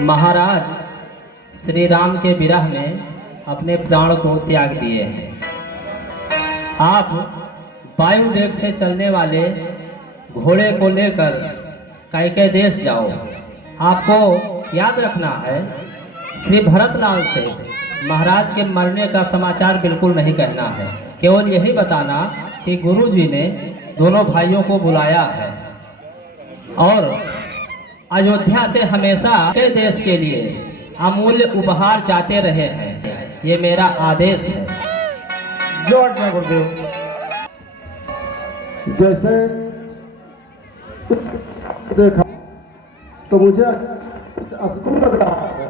महाराज श्री राम के विरह में अपने प्राण को त्याग दिए हैं। आप वायु वेग से चलने वाले घोड़े को लेकर कैके देश जाओ। आपको याद रखना है, श्री भरतलाल से महाराज के मरने का समाचार बिल्कुल नहीं कहना है। केवल यही बताना कि गुरुजी ने दोनों भाइयों को बुलाया है और अयोध्या से हमेशा के देश के लिए अमूल्य उपहार जाते रहे हैं। ये मेरा आदेश है। जोर क्या गुरुदेव। जैसे देखा तो मुझे असुकून लग रहा है।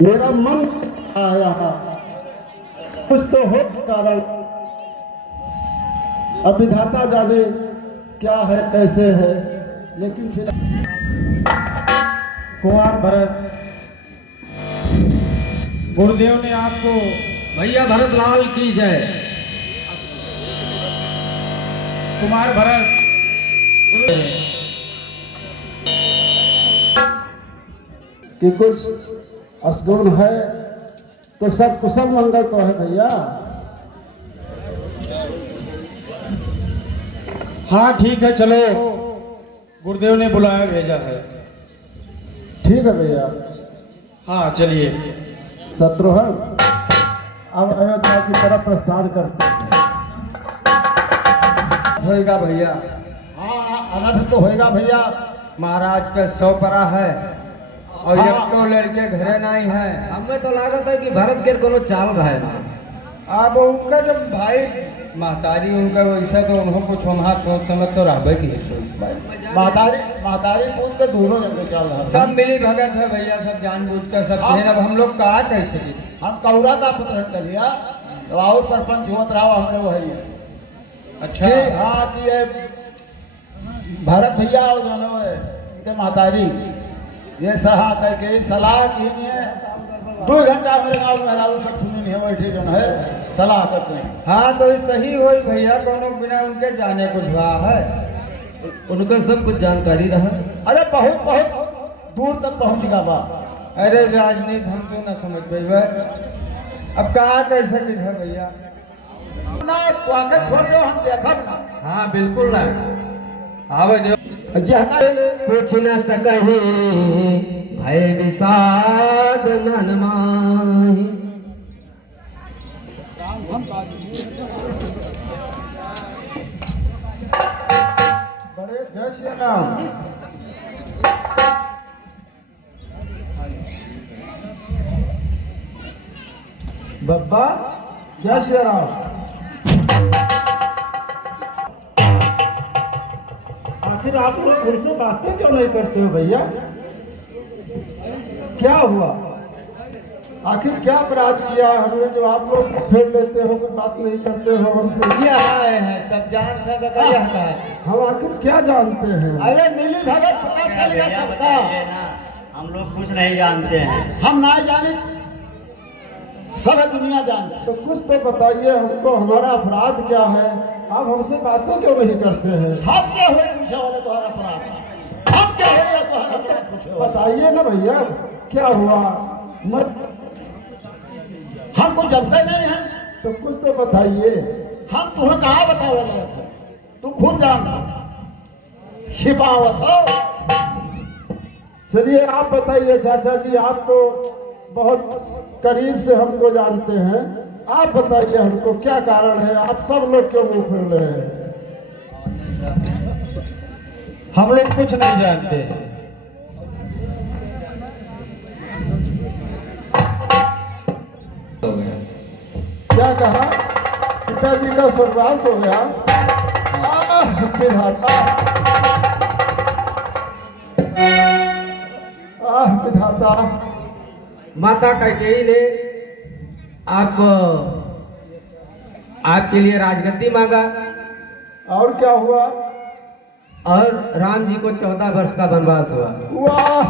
मेरा मन आया कुछ तो हो कारण। अब विधाता जाने क्या है कैसे है, लेकिन फिर कुंवर भरत, गुरुदेव ने आपको भैया भरतलाल की जय। कुमार भरत कि कुछ असगुण है तो सब कुशल मंगल तो है भैया। हाँ ठीक है, चलो गुरुदेव ने बुलाया भेजा है। ठीक है भैया। हाँ चलिए। शत्रुघ्न अब अयोध्या की तरफ प्रस्थान करते हैं। होएगा भैया। हाँ अनर्थ तो होएगा भैया। महाराज का सौ परा है और हाँ। एक तो लड़के घरे नहीं है। हमें तो लागत है कि भारत के कोनो चाल रहे ना। अब उनका जब भाई महतारी उनका वैसा तो उन्होंने कुछ वहाँ सोच समझ तो रहे की महतारी पूछ के दोनों जगह चल रहा सब मिली भगत है भैया, सब जानबूझ कर सब हाँ। थे। अब हम लोग कहा कैसे हम कौरा का पुत्र कर लिया तो आओ सरपंच हुआ रहा हमने वही है। अच्छा हाँ कि ये भरत भैया और दोनों है के महतारी ये सहा करके सलाह की नहीं है। 2 घंटा मेरे गाँव में मेरा सब सुनी नहीं है, बैठे जो है सलाह करते हैं। हाँ तो सही हो भैया, कोनो बिना उनके जाने कुछ हुआ है। उनका सब कुछ जानकारी रहा। अरे बहुत बहुत दूर तक पहुंच गया बा। अरे राजनीति हम तो ना समझ पाए। अब कहा कैसे है भैया ना स्वागत छोड़ दो, हम देखब ना। हाँ बिल्कुल ना। कुछ न सकही भय विषाद मन माही। बड़े जय श्री राम। बब्बा जय श्री राम। आखिर आप लोग उनसे बातें क्यों नहीं करते हो भैया? क्या हुआ? आखिर क्या अपराध किया हमने जो आप लोग फेर लेते हो, कुछ बात नहीं करते हो हमसे? ये आए हैं सब जानते हैं तो क्या है। हम आखिर क्या जानते हैं? अरे मिली भगत पता चल गया सबका। हम लोग कुछ नहीं जानते हैं। हम ना जाने सब दुनिया जानते। तो कुछ तो बताइए हमको, हमारा अपराध क्या है? आप हमसे बातें क्यों नहीं करते हैं? हम क्या हुए पूछे वाले तुम्हारा अपराध? हम क्या हुए तुम्हारा अपराध पूछे? बताइए ना भैया क्या हुआ? मत हमको जानते नहीं हैं तो कुछ तो बताइए। हम तुम्हें कहाँ बताओ वाले थे? तू खुद जान छिपावत हो। चलिए आप बताइए चाचा जी, आप तो बहुत करीब से हमको जानते हैं। आप बताइए हमको क्या कारण है? आप सब लोग क्यों मुंह खोल रहे हैं? हम लोग कुछ नहीं जानते। क्या कहा? पिताजी का स्वर्गवास हो गया। विधाता, विधाता। माता कैकेयी ने आपके लिए राजगद्दी मांगा और क्या हुआ? और राम जी को 14 वर्ष का वनवास हुआ। वाह!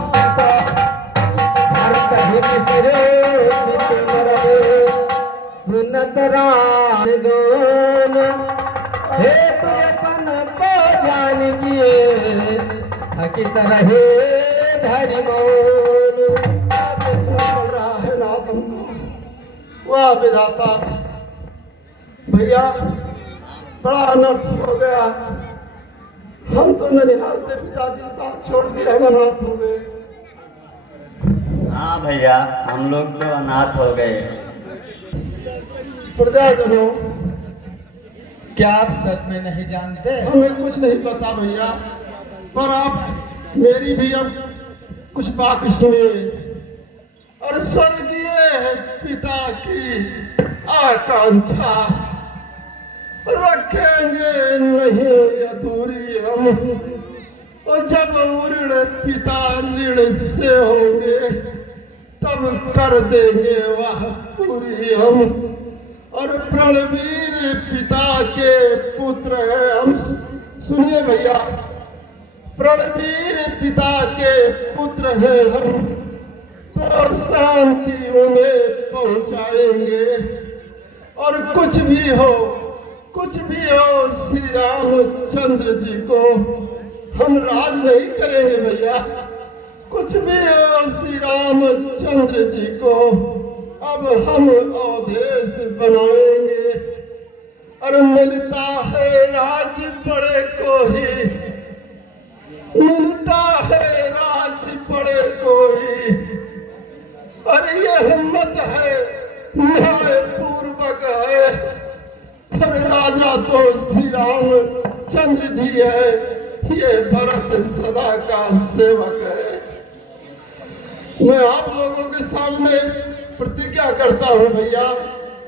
सुनत राम गान हे तो अपन को जान किए थकित रहे धरि मोर देखना पड़ रहा है नाथ हमको। वाह विधाता, भैया बड़ा अनर्थ हो गया। हम तो ननिहाल से पिताजी साथ छोड़ दिए, हम अनाथ हो गए। हाँ भैया, हम लोग तो अनाथ हो गए। प्रजाजनों, क्या आप सच में नहीं जानते? हमें कुछ नहीं पता भैया, पर आप मेरी भी अब कुछ बात सुनिए। और स्वर्गीय पिता की आकांक्षा रखेंगे नहीं अधूरी हम, और जब ऋण पिता ऋण से होंगे तब कर देंगे वह पूरी हम। और प्रणवीर पिता के पुत्र हैं हम। सुनिए भैया, प्रणवीर पिता के पुत्र हैं हम, तो शांति उन्हें पहुंचाएंगे। और कुछ भी हो श्री रामचंद्र जी को हम राज नहीं करेंगे भैया। कुछ भी हो श्री रामचंद्र जी को अब हम अवधेश बनाएंगे। और मिलता है राज बड़े को ही, मिलता है राज बड़े को ही। और ये हिम्मत है न्याय पूर्वक है। और राजा तो श्री रामचंद्र जी है, ये भरत सदा का सेवक है। मैं आप लोगों के सामने प्रतिज्ञा करता हूँ भैया,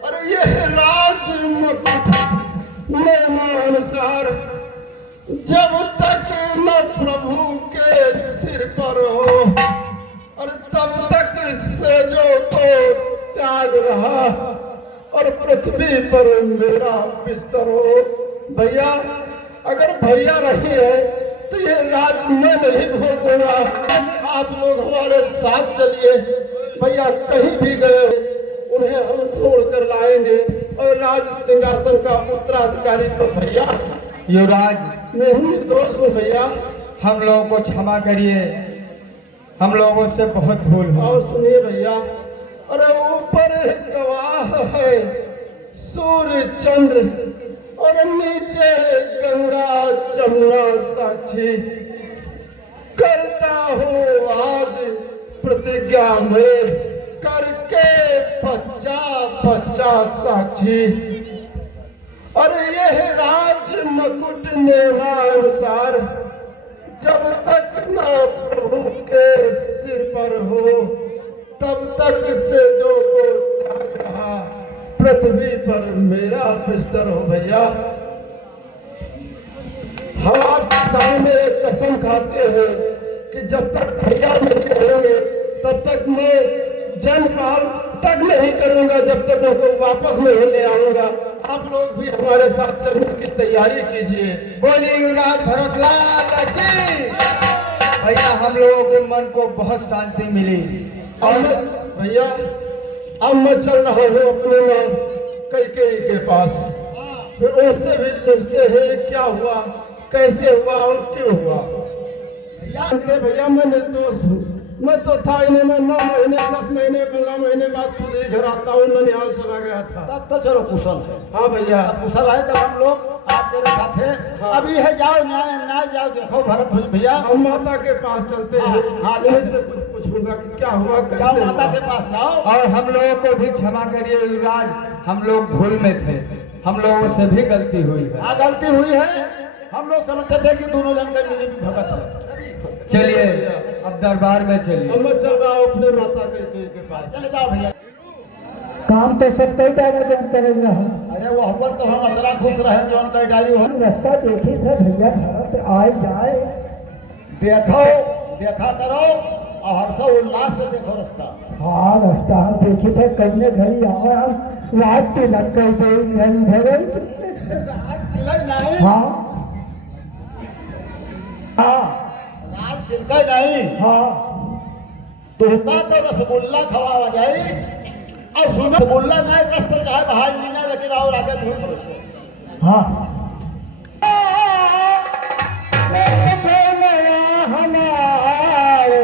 अरे यह राज नियमानुसार जब तक न प्रभु के सिर पर हो, और तब तक सेजों को त्याग रहा और पृथ्वी पर मेरा बिस्तर हो। भैया, अगर भैया रही है तो ये राज मैं नहीं भोगूंगा। आप लोग हमारे साथ चलिए भैया, कहीं भी गए उन्हें हम ढूंढ कर लाएंगे, और राज सिंहासन का उत्तराधिकारी तो भैया। युवराज, मैं निर्दोष हूँ भैया। हम लोगों को क्षमा करिए, हम लोगों से बहुत भूल हुई। और सुनिए भैया, अरे ऊपर गवाह है सूर्य चंद्र, और नीचे गंगा जमुना साक्षी। करता हूँ आज प्रतिज्ञा में करके बच्चा बच्चा साक्षी। और यह राज मुकुट नियमानुसार जब तक ना प्रभु के सिर पर हो, तब तक सेजों को त्याग रहा, पृथ्वी पर मेरा बिस्तर हो भैया। हम आपके सामने कसम खाते हैं कि जब तक भैया नहीं रहेंगे तब तक मैं जनपाल तक नहीं करूंगा, जब तक उनको वापस नहीं ले आऊंगा। आप लोग भी हमारे साथ चलने की तैयारी कीजिए। बोलिए युवराज भरतलाल की। भैया, हम लोगों के मन को बहुत शांति मिली। और भैया, अब मैं चल रहा हूँ अपने माँ कैकेयी के पास। फिर उनसे भी पूछते हैं क्या हुआ, कैसे हुआ और क्यों हुआ। भैया, मैं निर्दोष हूँ। मैं तो था इन्हें, मैं 9 महीने 10 महीने 15 महीने बाद खुद ही घर आता हूँ। ननिहाल चला गया था। तब तो चलो कुशल है। हाँ भैया, कुशल है तब हम लोग आपके साथ है। हाँ। अभी है, जाओ न्याय जाओ, देखो भरत भैया। हम माता के पास चलते हैं। हाँ, इन्हीं से कुछ पूछूंगा कि क्या हुआ, जाओ कैसे माता हुआ। के पास जाओ। और हम लोगों को भी क्षमा करिए युवराज, हम लोग भूल में थे, हम लोगों से भी गलती हुई है। हाँ, गलती हुई है। हम लोग समझते थे कि दोनों जन का मिली भगत है। चलिए अब दरबार में चलिए। अब मैं चल रहा हूँ अपने माता कैकेयी के पास। चले जाओ भैया। काम तो सब कई टाइम करेंगे हम। अरे वो हबर तो हम इतना खुश रहे जो उनका डाली हो। रास्ता देखे थे भैया, भारत आए जाए। देखो, देखा करो और हर्ष उल्लास से देखो रास्ता। हाँ, रास्ता हम देखे थे, कहीं घड़ी आवे हम रात तिलक कर दे भगन। नहीं, हाँ हाँ राज तिलका नहीं, हाँ, तुमका तो रसगुल्ला खवावा जाए। और सुनो, रसगुल्ला नहीं रस चाहे बाहर लीना, लेकिन और आगे धूल हाँ। हमारे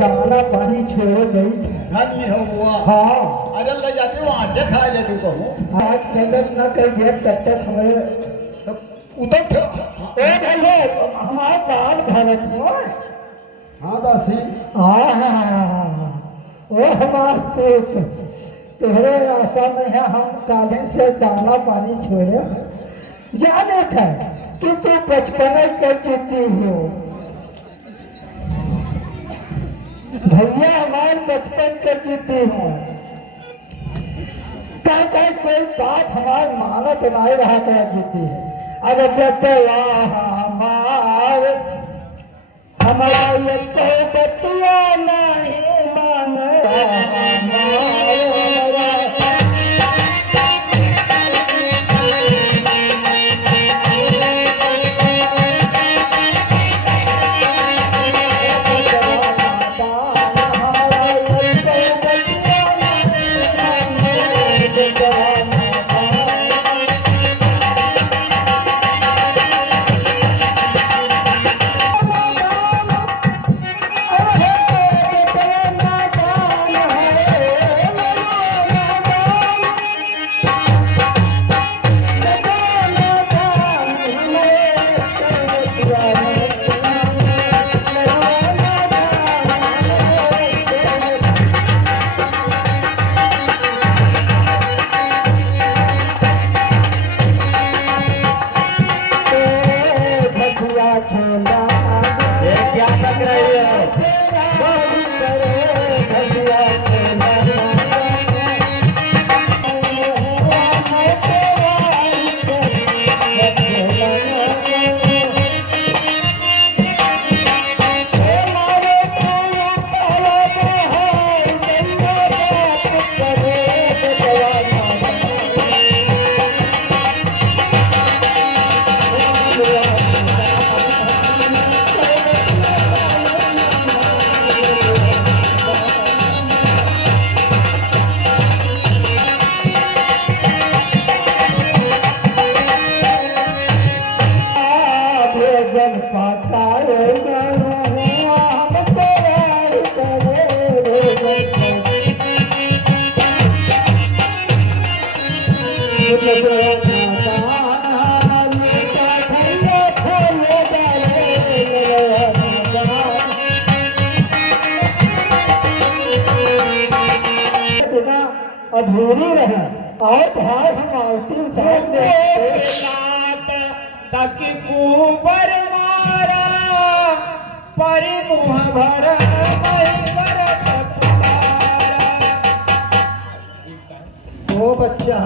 दाना पानी छोड़ गई थी। धन्य हो बुआ। हाँ अरे ले जाते वो आटे खा ले तू कहूँ आज संगत न कर गया तब तक हमें उतर थे। ए भले हमारे बाल भरत हो। हाँ दासी ओ हमार पेट तेरे आशा में है, हम कालीन से दाना पानी छोड़े। जाने था कि तू बचपन कर चुकी हो भैया, हमारे बचपन कर चुकी हो। कहीं कोई बात हमारे मानत नहीं रहा कर चुकी है। अरे बतला हमारा ये कोई बतिया नहीं माने। ये क्या लग रही है? अधूरी रहे और भाई हम आरती तक कुबर मारा पर मुँह भर वो बच्चा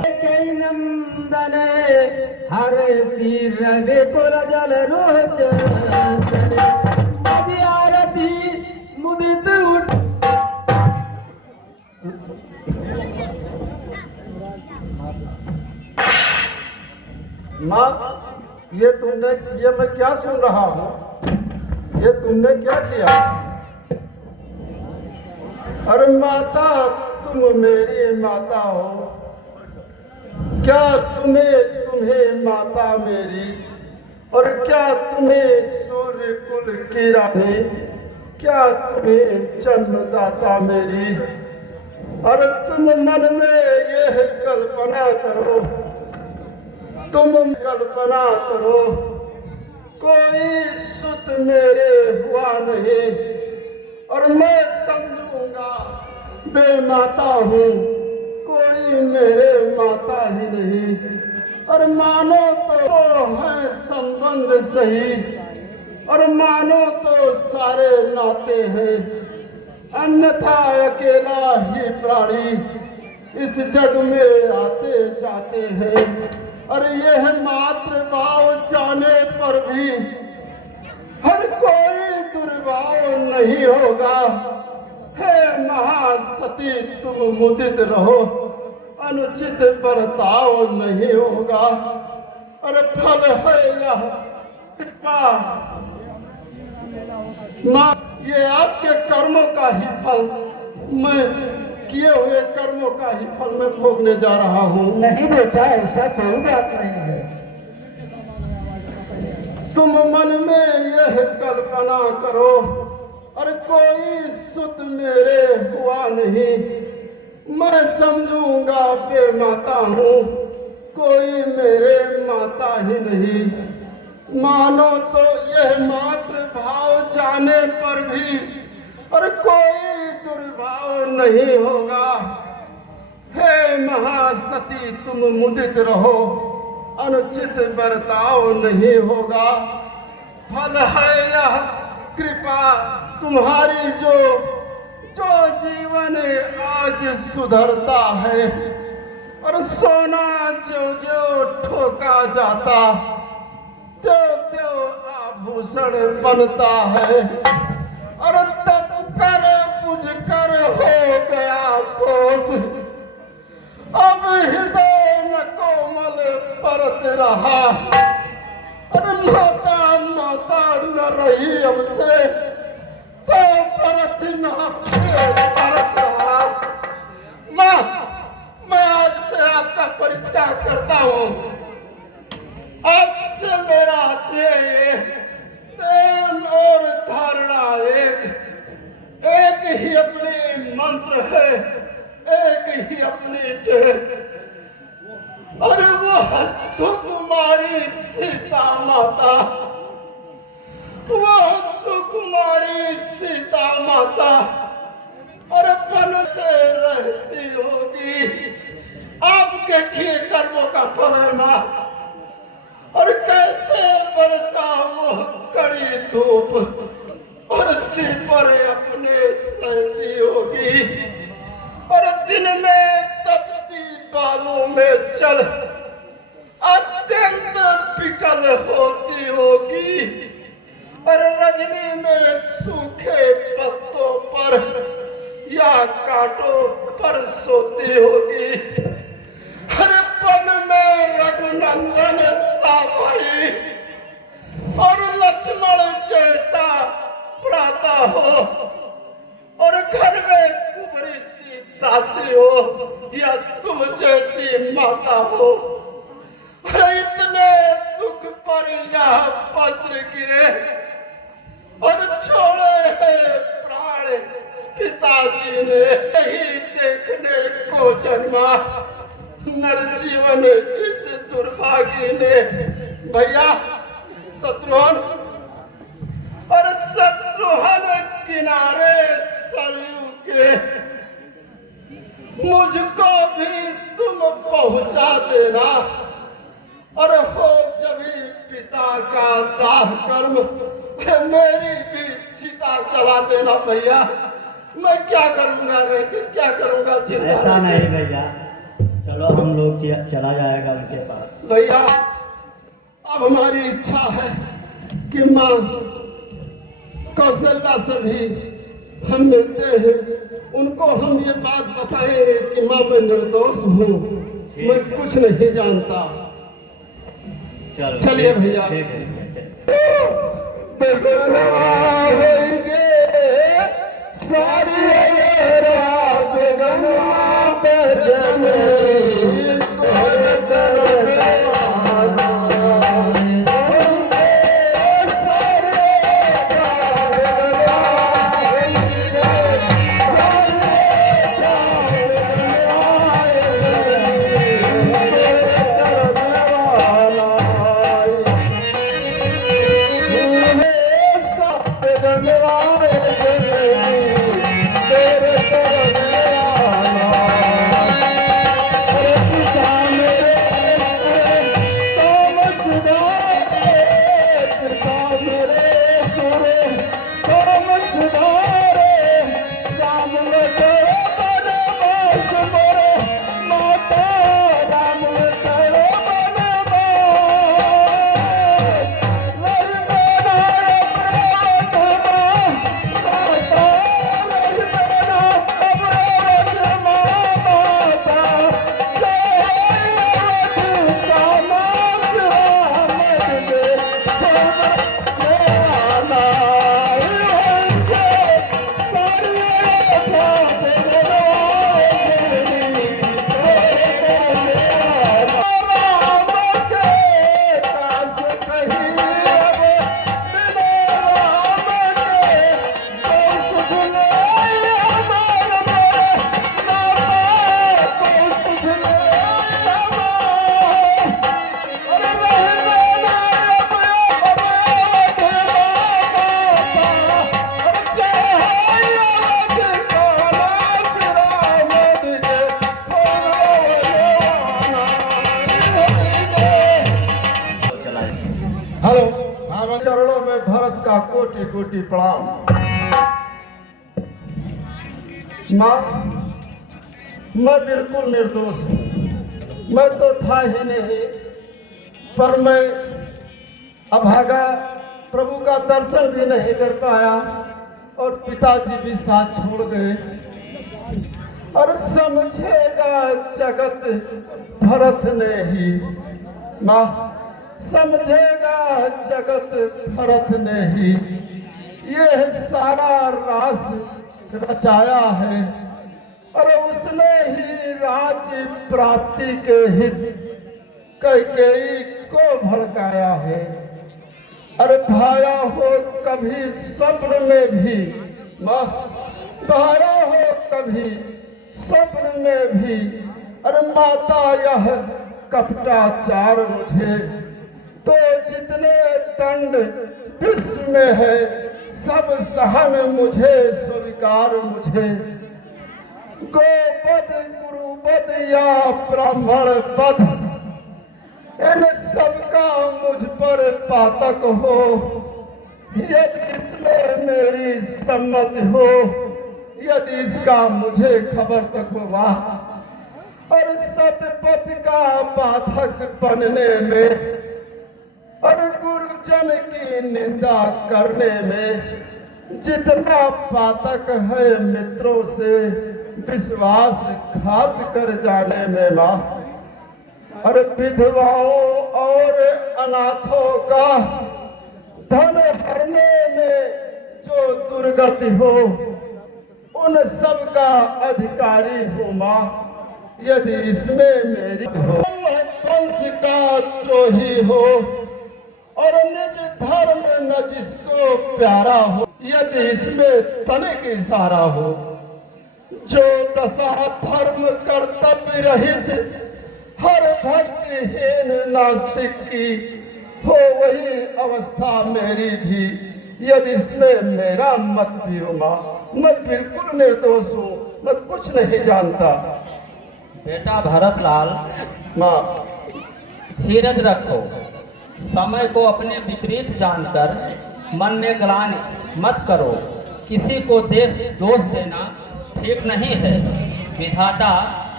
नंदन हर सिर कुल जल रोच आरती मुदित उठ माँ ये मैं क्या सुन रहा हूँ? ये तुमने क्या किया? अरे माता, तुम मेरी माता हो क्या? तुम्हें माता मेरी, और क्या तुम्हें सूर्य कुल की रानी, क्या तुम्हें जन्मदाता मेरी? अरे तुम मन में यह कल्पना करो, कोई सुत मेरे हुआ नहीं और मैं समझूंगा बेमाता हूँ, कोई मेरे माता ही नहीं। और मानो तो है संबंध सही, और मानो तो सारे नाते हैं, अन्यथा अकेला ही प्राणी इस जग में आते जाते हैं। और यह मातृभाव जाने पर भी हर कोई दुर्भाव नहीं होगा। हे महासती, तुम मुदित रहो, अनुचित बर्ताव नहीं होगा। और फल है यह कृपा माँ, ये आपके कर्मों का ही फल, मैं किए हुए कर्मों का ही फल मैं भोगने जा रहा हूँ। नहीं बेटा, ऐसा कोई बात नहीं है। तुम मन में यह कल्पना करो, और कोई सुत मेरे हुआ नहीं, मैं समझूंगा बेमाता हूँ, कोई मेरे माता ही नहीं। मानो तो यह मातृ भाव जाने पर भी और कोई दुर्भाव नहीं होगा। हे महासती तुम मुदित रहो, अनुचित बर्ताव नहीं होगा। फल है यह कृपा तुम्हारी जो जीवन आज सुधरता है, और सोना जो ठोका जाता त्यों आभूषण बनता है। और तब कर बुझ कर हो गया ठोस, अब हृदय न कोमल परत रहा। अरे माता न रही हमसे, तो परत न परत रहा। माँ, मैं आज से आपका परित्याग करता हूँ। अब से मेरा ध्येय और धारणा एक ही अपनी मंत्र है, एक ही अपनी टेक। और वह सुकुमारी सीता माता, वह सुकुमारी सीता माता और अपन से रहती होगी। आपके किए कर्मों का फल है माँ। और कैसे बरसा वो कड़ी धूप और सिर पर अपने सहती होगी। और दिन में तपती बालों में चल अत्यंत विकल होती होगी। और रजनी में सूखे पत्तों पर या कांटों पर सोती होगी। हर पन में रघुनंदन सा भाई और लक्ष्मण जैसा प्राता हो, और घर में कुबरी सी दासी हो या तुम जैसी माता हो। इतने दुख पर यहाँ वज्र गिरे और छोड़े हैं प्राण पिताजी ने, यही देखने को जन्मा नरजीवन इस दुर्भागी ने। भैया शत्रुघ्न, और शत्रुघ्न किनारे सरयू के मुझको भी तुम पहुंचा देना। और हो जभी पिता का दाह कर्म, मेरी भी चिता जला देना भैया। मैं क्या करूंगा रह के, क्या करूंगा जिंदा? ऐसा नहीं भैया, चलो हम लोग चला जाएगा उनके पास। भैया अब हमारी इच्छा है कि माँ कौशल्या से भी हम मिलते हैं, उनको हम ये बात बताएंगे कि माँ मैं निर्दोष हूँ, मैं कुछ नहीं जानता। चलिए भैया। सारी चरणों में भरत का कोटि कोटि प्रणाम। माँ, मैं बिल्कुल निर्दोष हूँ। मैं तो था ही नहीं, पर मैं अभागा प्रभु का दर्शन भी नहीं कर पाया और पिताजी भी साथ छोड़ गए। और समझेगा जगत भरत ने ही, माँ समझेगा जगत भरत ने ही यह सारा रास रचाया है। और उसने ही राज्य प्राप्ति के हित कैकेयी को भड़काया है। अरे भाया हो कभी स्वप्न में भी, माँ भाया हो कभी स्वप्न में भी। अरे माता यह कपटाचार मुझे, तो जितने दंड विश्व में है सब सहन मुझे स्वीकार मुझे। गोपद गुरुपद या ब्राह्मण पद, इन सबका मुझ पर पातक हो। यदि इसमें मेरी सम्मति हो, यदि इसका मुझे खबर तक हुआ, और सतपथ का बाधक बनने में और गुरुजन की निंदा करने में जितना पातक है मित्रों से विश्वासघात कर जाने में माँ। और विधवाओं और अनाथों का धन भरने में जो दुर्गति हो, उन सब का अधिकारी हो माँ। यदि इसमें मेरी हो, वंश का द्रोही हो और निज धर्म न जिसको प्यारा हो। यदि इसमें तनिक इशारा हो, जो दशा धर्म कर्तव्य रहित हर भक्तिहीन नास्तिक की हो, वही अवस्था मेरी भी। यदि इसमें मेरा मत भी हो माँ, मैं बिल्कुल निर्दोष हूँ, मैं कुछ नहीं जानता। बेटा भरतलाल, माँ धीरज रखो। समय को अपने विपरीत जानकर मन में ग्लानि मत करो। किसी को दोष देना ठीक नहीं है। विधाता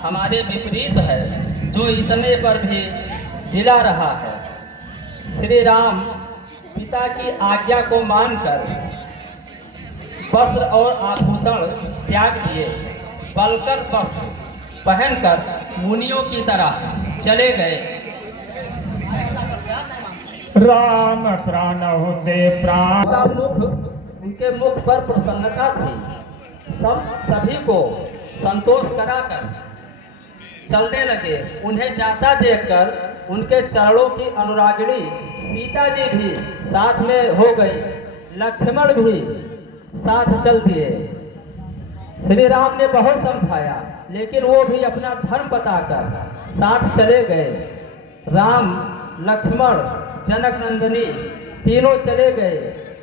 हमारे विपरीत है, जो इतने पर भी जिला रहा है। श्री राम पिता की आज्ञा को मानकर वस्त्र और आभूषण त्याग दिए, बलकर वस्त्र पहनकर मुनियों की तरह चले गए। राम प्राण होते प्राण। उनके मुख पर प्रसन्नता थी। सभी को संतोष कराकर चलने लगे। उन्हें जाता देखकर उनके चरणों की अनुरागिणी सीता जी भी साथ में हो गई। लक्ष्मण भी साथ चल दिए। श्री राम ने बहुत समझाया, लेकिन वो भी अपना धर्म बताकर साथ चले गए। राम, लक्ष्मण, जनक नंदिनी तीनों चले गए।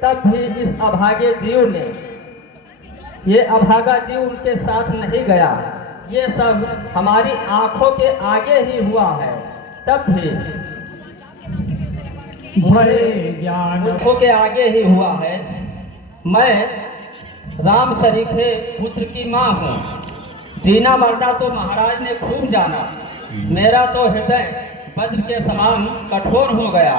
तब भी इस अभागे जीव ने, ये अभागा जीव उनके साथ नहीं गया। ये सब हमारी आंखों के आगे ही हुआ है। तब भी भय ज्ञान आंखों के आगे ही हुआ है। मैं राम सरीखे पुत्र की माँ हूँ। जीना मरना तो महाराज ने खूब जाना। मेरा तो हृदय वज्र के समान कठोर हो गया।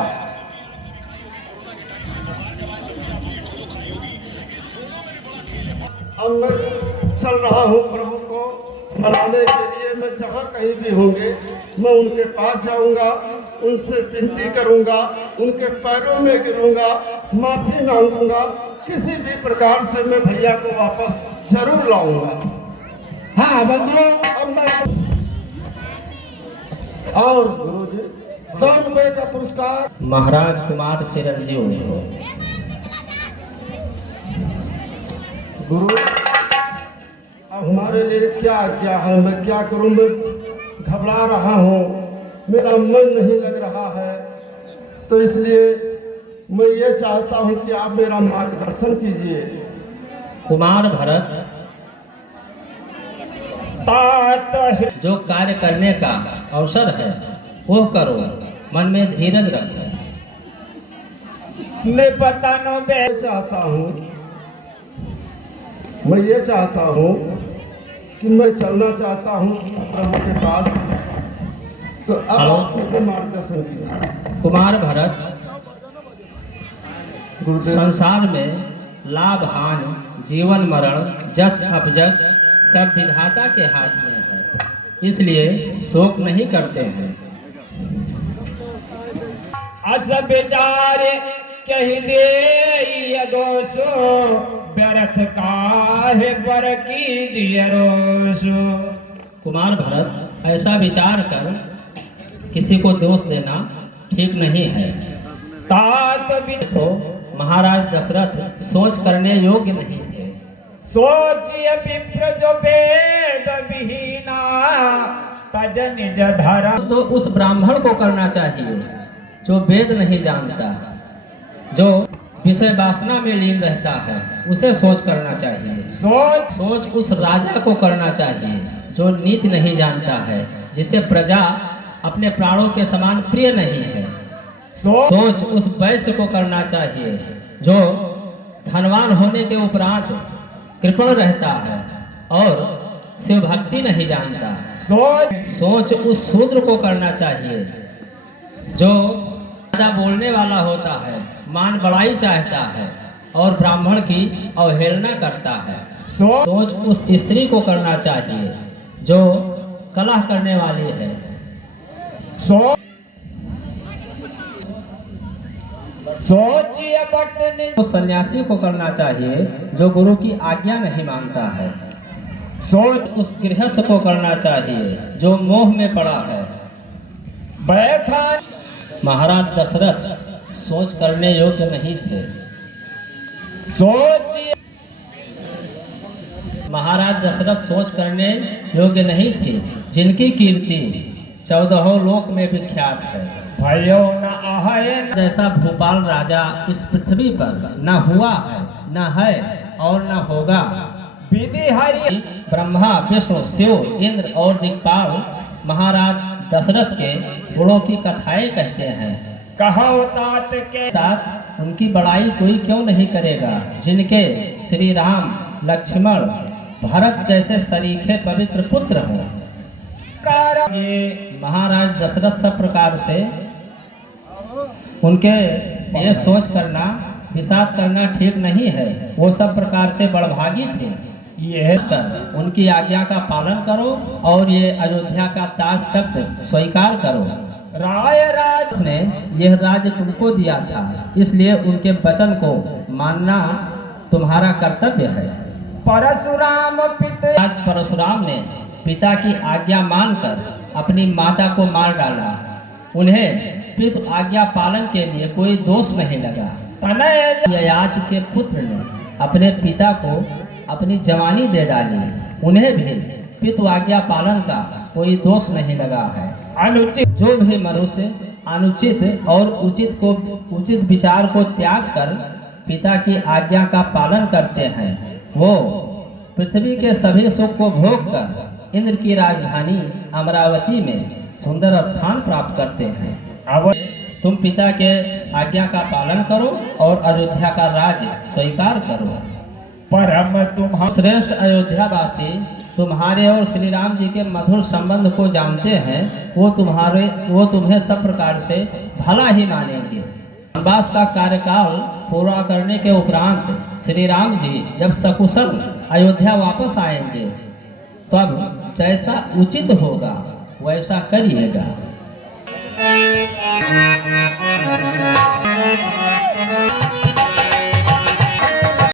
अब मैं चल रहा हूँ प्रभु को मनाने के लिए। मैं जहाँ कहीं भी होंगे मैं उनके पास जाऊँगा, उनसे विनती करूँगा, उनके पैरों में गिरूँगा, माफ़ी मांगूँगा। किसी भी प्रकार से मैं भैया को वापस जरूर लाऊंगा। हाँ बंधुओं, अब मैं और गुरुजी 100 रुपए का पुरस्कार महाराज कुमार चिरंजीव को। गुरु, अब हमारे लिए क्या आज्ञा है? मैं क्या करूं? मैं घबरा रहा हूं, मेरा मन नहीं लग रहा है। तो इसलिए मैं ये चाहता हूं कि आप मेरा मार्गदर्शन कीजिए। कुमार भरत, जो कार्य करने का अवसर है वो करो। मन में धीरज रखो। मैं चाहता हूँ, मैं ये चाहता हूँ कि मैं चलना चाहता हूँ प्रभु के पास, तो अब हेलो। आप मुझे मार्गदर्शन कीजिए। कुमार भरत, गुरुदेव, संसार में लाभ हानि, जीवन मरण, जस अपजस सब विधाता के हाथ में है, इसलिए शोक नहीं करते हैं। अस विचार कही दे दोषो, व्यर्थ काहे पर कीजिए रोषो। कुमार भरत, ऐसा विचार कर किसी को दोष देना ठीक नहीं है। तात देखो, महाराज दशरथ सोच करने योग्य नहीं थे। सोचिए विप्र जो वेद विहीना, तज निज धर्म। तो उस ब्राह्मण को करना चाहिए जो वेद नहीं जानता, जो विषय वासना में लीन रहता है, उसे सोच करना चाहिए। सोच उस राजा को करना चाहिए जो नीति नहीं जानता है, जिसे प्रजा अपने प्राणों के समान प्रिय नहीं है। सोच उस वैश्य को करना चाहिए जो धनवान होने के उपरांत कृपण रहता है और शिव भक्ति नहीं जानता। सोच उस शूद्र को करना चाहिए जो ज्यादा बोलने वाला होता है, मान बढ़ाई चाहता है और ब्राह्मण की अवहेलना करता है। सोच उस स्त्री को करना चाहिए जो कलह करने वाली है। सोचिए बटन। उस सन्यासी को करना चाहिए जो गुरु की आज्ञा नहीं मानता है। सोच उस गृहस्थ को करना चाहिए जो मोह में पड़ा है। बैखान महाराज दशरथ सोच करने योग्य नहीं थे। सोचिए महाराज दशरथ सोच करने योग्य नहीं थे, जिनकी कीर्ति 14 लोक में विख्यात है। भयो न आए जैसा भोपाल राजा इस पृथ्वी पर न हुआ है, न है और न होगा। विधि हरि ब्रह्मा, विष्णु, शिव, इंद्र और दिक्पाल महाराज दशरथ के गुणों की कथाएं कहते हैं। कहो तात के साथ उनकी बड़ाई कोई क्यों नहीं करेगा, जिनके श्री राम, लक्ष्मण, भरत जैसे सरीखे पवित्र पुत्र हों। ये महाराज दशरथ सब प्रकार से उनके ये सोच करना, विषाद करना ठीक नहीं है। वो सब प्रकार से बड़भागी थे। ये उनकी आज्ञा का पालन करो और ये अयोध्या का ताज तख्त स्वीकार करो। राय राज ने यह राज्य तुमको दिया था, इसलिए उनके वचन को मानना तुम्हारा कर्तव्य है। परशुराम पिता आज परशुराम ने पिता की आज्ञा मानकर अपनी माता को मार डाला। उन्हें पितृ आज्ञा पालन के लिए कोई दोष नहीं लगा। तनय ययाति के पुत्र ने अपने पिता को अपनी जवानी दे डाली। उन्हें भी पितृ आज्ञा पालन का कोई दोष नहीं लगा है। अनुचित जो भी मनुष्य अनुचित और उचित विचार को त्याग कर पिता की आज्ञा का पालन करते हैं, वो पृथ्वी के सभी सुख को भोग कर इंद्र की राजधानी अमरावती में सुंदर स्थान प्राप्त करते हैं। अब तुम पिता के आज्ञा का पालन करो और अयोध्या का राज स्वीकार करो। परम तुम श्रेष्ठ अयोध्यावासी तुम्हारे और श्री राम जी के मधुर संबंध को जानते हैं। वो तुम्हें सब प्रकार से भला ही मानेंगे। वनवास का कार्यकाल पूरा करने के उपरांत श्री राम जी जब सकुशल अयोध्या वापस आएंगे, तब जैसा उचित होगा वैसा करिएगा।